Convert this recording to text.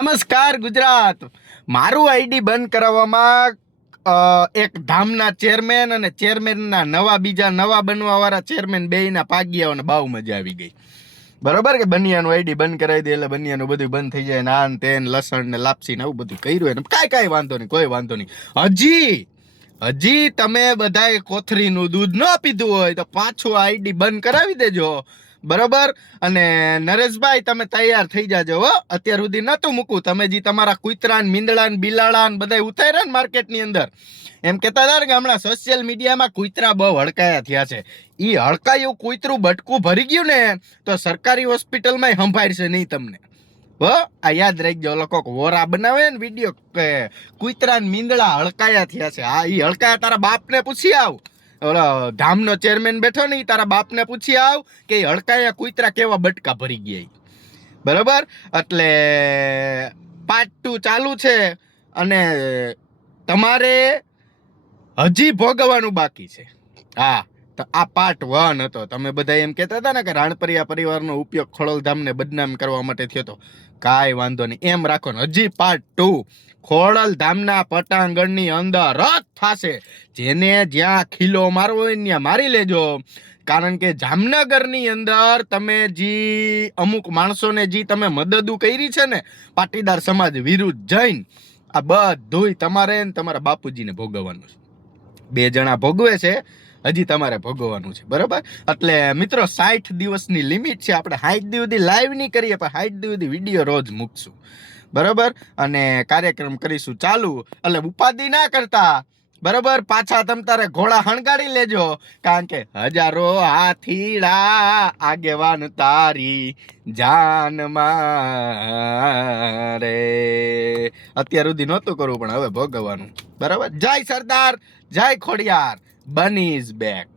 નમસ્કાર ગુજરાત. મારું આઈડી બંધ કરાવવામાં એક ધામના ચેરમેન અને ચેરમેનના બીજા નવા બનવા વાળા ચેરમેન બેયના પાગ્યાઓને બહુ મજા આવી ગઈ. બરોબર કે બનિયાનું આઈડી બંધ કરાવી દે એટલે બનિયાનું બધું બંધ થઈ જાય, નાન તેન લસણ ને લાપસી ને આવું બધું કર્યું એને કાંઈ વાંધો નહીં, કોઈ વાંધો નહીં. હજી તમે બધાએ કોથરીનું દૂધ ન પીધું હોય તો પાછું આઈડી બંધ કરાવી દેજો. બરોબર. અને નરેશભાઈ તમે તૈયાર થઈ જાજો હો. અત્યાર સુધી નતું મૂકું, તમે જે તમારા કૂતરા મીંદડા બિલાડા બધા ઉતાર્યા ને માર્કેટની અંદર, એમ કહેતા હતા કે હમણાં સોશિયલ મીડિયામાં કૂતરા બહુ હડકાયા થયા છે. એ હડકાયું કૂતરું બટકું ભરી ગયું ને તો સરકારી હોસ્પિટલમાં સંભાળશે નહીં તમને. હો આ યાદ રાખજો. લોકો વોરા બનાવે ને વિડીયો કે કૂતરા મીંદડા હડકાયા થયા છે. હા, એ હડકાયા તારા બાપને પૂછી આવ. ઓલો ધામનો ચેરમેન બેઠો ને તારા બાપને પૂછી આવ કે હડકાયા કૂતરા કેવા બટકા ભરી ગયા. બરોબર. એટલે પાર્ટ 2 ચાલુ છે અને તમારે હજી ભોગવવાનું બાકી છે. હા, તો આ પાર્ટ 1 હતો. તમે બધા એમ કહેતા હતા ને કે રાણપરિયા પરિવારનો ઉપયોગ ખોડલધામને બદનામ કરવા માટે થયો હતો. કાંઈ વાંધો નહીં, એમ રાખો ને. હજી પાર્ટ 2 ખોડલધામના પટાંગણની અંદર જ થશે. જેને જ્યાં ખીલો મારવો હોય ત્યાં મારી લેજો. કારણ કે જામનગરની અંદર તમે જે અમુક માણસોને જે તમે મદદો કરી છે ને પાટીદાર સમાજ વિરુદ્ધ જઈને, આ બધુંય તમારે ને તમારા બાપુજીને ભોગવવાનું છે. 2 જણા ભોગવે છે, હજી તમારે ભોગવવાનું છે. બરોબર. એટલે મિત્રો 60 દિવસની લિમિટ છે. આપણે 60 દિવસ સુધી લાઈવ નહીં કરીએ પણ 60 દિવસ સુધી વિડીયો રોજ મૂકશું. બરોબર. અને કાર્યક્રમ કરીશું ચાલુ. એટલે ઉપાધિ ના કરતા. બરોબર. પાછા તમ તારે ઘોડા હણગાડી લેજો. કારણ કે હજારો હાથીડા આગેવાન તારી જાન મારે. અત્યાર સુધી નહોતું કરવું પણ હવે ભોગવવાનું. બરાબર. જય સરદાર, જય ખોડિયાર. બની ઇઝ બેક.